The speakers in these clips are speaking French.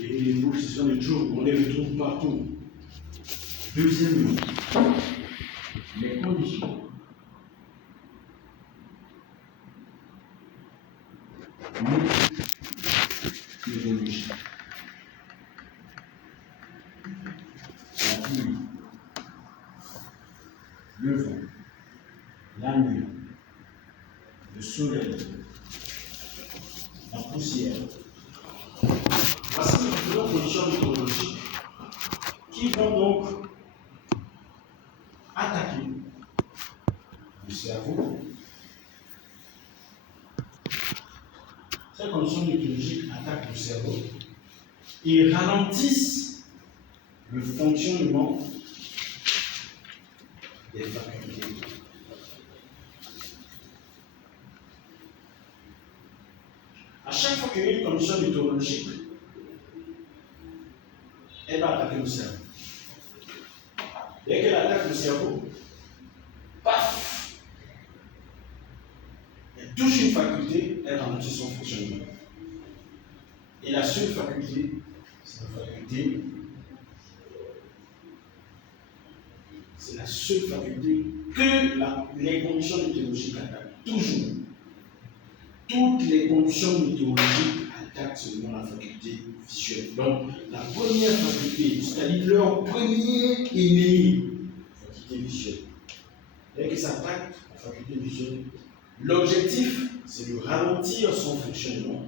Et les bouches, ce sont des jours, on les retrouve partout. Deuxièmement, les conditions. Méthodologie. La pluie, le vent, la nuit, le soleil, la poussière. Voici les différentes conditions météorologiques qui vont donc attaquer le cerveau. Ces conditions météorologiques attaquent le cerveau et ralentissent le fonctionnement des facultés. À chaque fois qu'il y a une condition météorologique, elle va attaquer le cerveau. Dès qu'elle attaque le cerveau, paf, elle touche une faculté, elle ralentit son fonctionnement. Et la seule faculté, c'est la faculté, c'est la seule faculté que les conditions météorologiques attaquent. Toujours. Toutes les conditions météorologiques attaquent seulement la faculté visuelle. Donc, la première faculté, c'est-à-dire leur premier ennemi, la faculté visuelle. Dès qu'ils attaquent la faculté visuelle, l'objectif, c'est de ralentir son fonctionnement,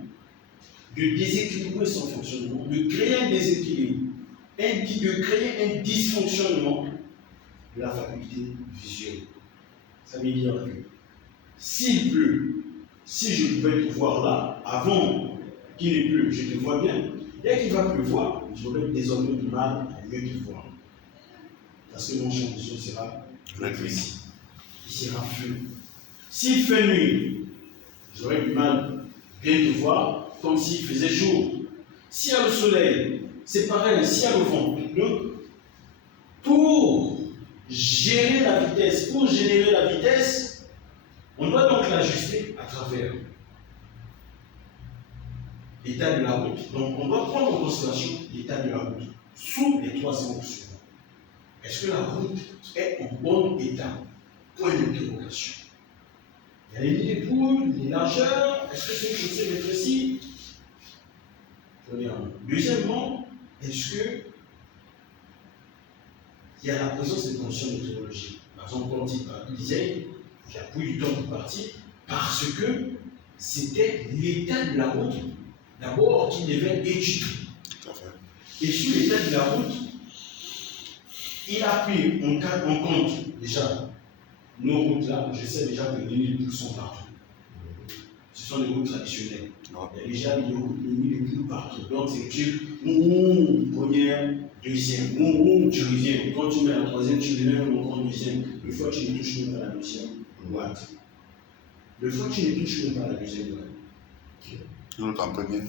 de déséquilibrer son fonctionnement, de créer un déséquilibre, de créer un dysfonctionnement de la faculté visuelle. Ça veut dire que s'il pleut, si je pouvais te voir là, avant qu'il ne pleuve, je te vois bien. Dès qu'il va pleuvoir, j'aurai désormais du mal à mieux te voir. Parce que mon champ de vision sera rétréci. Il sera flou. S'il fait nuit, j'aurai du mal à bien te voir, comme s'il faisait jour. S'il y a le soleil, c'est pareil. S'il y a le vent. Donc, pour gérer la vitesse, pour générer la vitesse, on doit donc l'ajuster à travers l'état de la route. Donc, on doit prendre en considération l'état de la route sous les 3 angles suivants. Est-ce que la route est en bon état? Point d'interrogation. Il y a les nids de poules, les largeurs. Est-ce que c'est une chaussée rétrécie? Deuxièmement, est-ce que il y a la présence des conditions météorologiques? Par exemple, quand il disait il a pris du temps pour partir parce que c'était l'état de la route d'abord qu'il devait étudier. Et sur l'état de la route, il a pris en compte déjà nos routes là. Je sais déjà que les lignes de poules sont partout. Ce sont des routes traditionnelles. Il y a déjà des lignes de poules partout. Donc c'est que première, deuxième, tu reviens. Quand tu mets la troisième, tu reviens encore deuxième. Une fois tu ne touches même pas la deuxième. Droite. Le fois tu ne touches même pas la deuxième droite. L'autre en premier.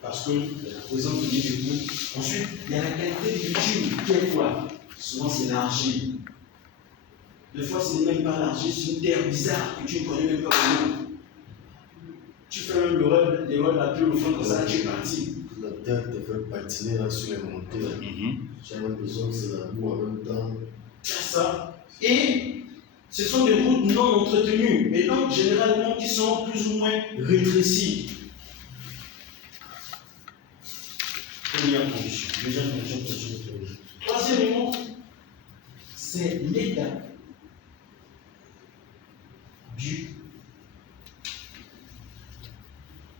Parce que la présence de l'écoute. Ensuite, il y a la qualité de bitume. Qui est quoi? Souvent c'est l'argile. Des fois ce n'est même pas l'argile, c'est une terre bizarre que tu ne connais même pas le nom. Tu fais même l'erreur la plus au fond comme ça, tu es parti. La terre te fait patiner là sur les montées. J'ai l'impression que c'est la boue en même temps. C'est ça. Et ce sont des routes non entretenues, et donc généralement qui sont plus ou moins rétrécies. Première condition. Deuxième condition, météorologique. Troisièmement, c'est l'état du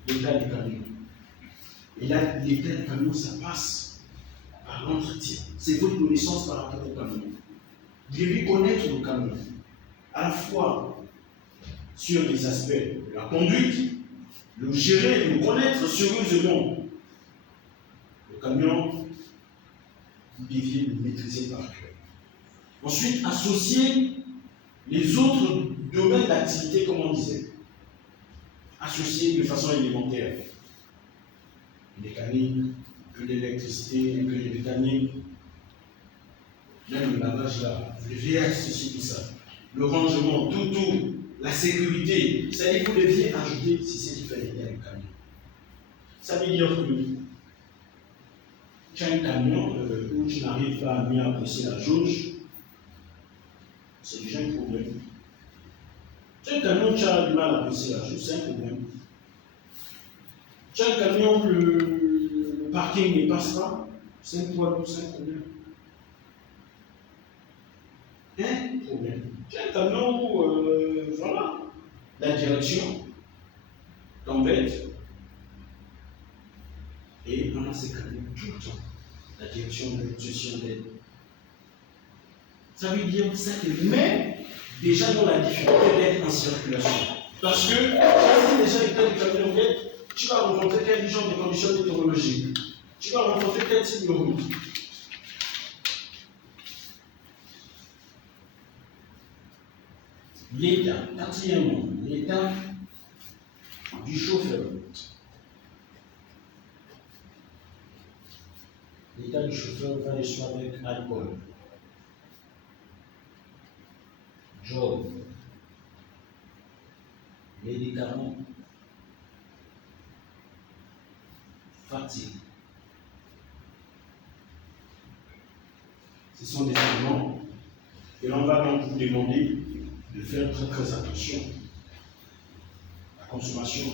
camion. Et là, l'état du camion, ça passe par l'entretien. C'est votre connaissance par rapport au camion. De lui connaître le camion, à la fois sur les aspects de la conduite, le gérer, le connaître sérieusement. Le camion, vous deviez le maîtriser par cœur. Ensuite, associer les autres domaines d'activité, comme on disait. Associer de façon élémentaire. Mécanique, que l'électricité, que les mécaniques, même le lavage là, vous deviez associer tout ça. Le rangement, tout, la sécurité, c'est-à-dire que vous deviez ajouter si c'est qui fait l'état du camion. Ça veut dire que tu as un camion où tu n'arrives pas à bien apprécier la jauge, c'est déjà un problème. Tu as un camion où tu as du mal à apprécier la jauge, c'est un problème. Tu as un camion où le parking ne passe pas, c'est un problème. Un problème. Tu as un camion où, voilà, la direction t'embête. Et on a ces camions tout le temps. La direction de gestion d'aide. Ça veut dire ça te met déjà dans la difficulté d'être en circulation. Parce que si déjà état du camionnette, tu vas rencontrer quel genre de conditions météorologiques. Tu vas rencontrer quel type de route. L'état, quatrièmement, l'état du chauffeur. L'état du chauffeur va les soins avec alcool, job, médicaments, fatigue. Ce sont des éléments que l'on va donc vous demander de faire très très attention. La consommation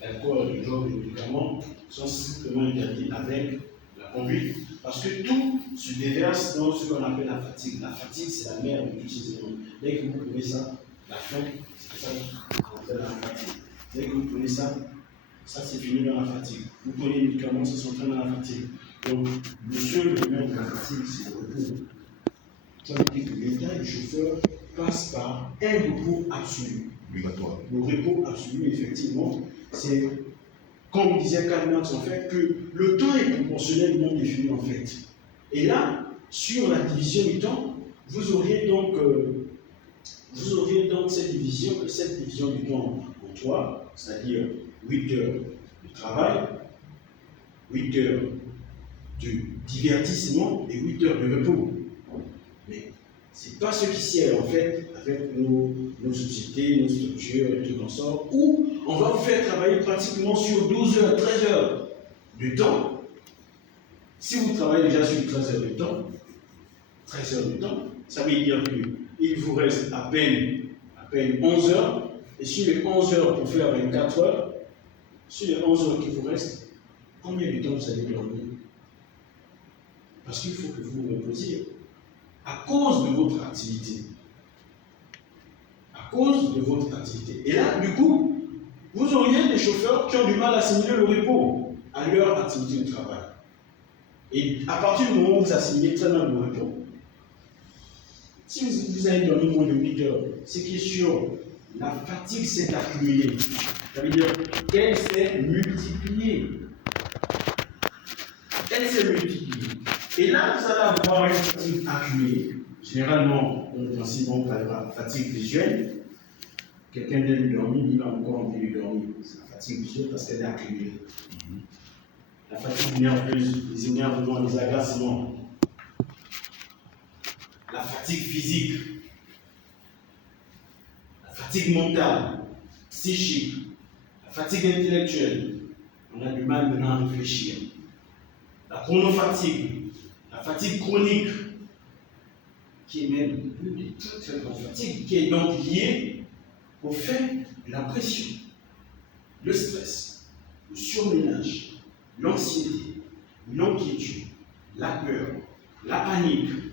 d'alcool, de drogue et de médicaments sont strictement interdits avec la conduite, parce que tout se déverse dans ce qu'on appelle la fatigue. La fatigue, c'est la mère de tous ces éléments. Dès que vous prenez ça, la faim, c'est ça qu'on appelle la fatigue. Dès que vous prenez ça, ça c'est fini dans la fatigue. Vous prenez les médicaments, ça s'entraîne dans la fatigue. Donc, le seul élément de la fatigue, c'est le repos. Ça veut dire que l'état du chauffeur passe par un repos absolu. Obligatoire. Le repos absolu, effectivement, c'est, comme on disait Karl Marx, en fait, que le temps est proportionnellement défini, en fait. Et là, sur la division du temps, vous auriez donc cette division du temps en trois, c'est-à-dire 8 heures de travail, 8 heures de divertissement et 8 heures de repos. Mais ce n'est pas ce qui sert, en fait, avec nos sociétés, nos structures et tout en sort, où on va vous faire travailler pratiquement sur 12 heures, 13 heures de temps. Si vous travaillez déjà sur 13 heures de temps, ça veut dire qu'il vous reste à peine 11 heures, et sur les 11 heures pour faire 24 heures, sur les 11 heures qui vous restent, combien de temps vous allez dormir? Parce qu'il faut que vous vous reposiez. À cause de votre activité. À cause de votre activité. Et là, du coup, vous auriez des chauffeurs qui ont du mal à assimiler le repos à leur activité de travail. Et à partir du moment où vous assimilez très mal le repos, si vous avez dormi moins de 8 heures, c'est qui est sûr, la fatigue s'est accumulée. Ça veut dire qu'elle s'est multipliée. Elle s'est multipliée. Et là, vous allez avoir une fatigue accumulée. Généralement, on parlera de fatigue visuelle. Quelqu'un vient de dormir, il va encore envie de dormir. C'est la fatigue visuelle parce qu'elle est accumulée. La fatigue nerveuse, les énervements, les agacements. La fatigue physique. La fatigue mentale, psychique. La fatigue intellectuelle. On a du mal maintenant à réfléchir. La chronofatigue. La fatigue chronique, qui est même une très très grande fatigue, qui est donc liée au fait de la pression, le stress, le surménage, l'anxiété, l'inquiétude, la peur, la panique,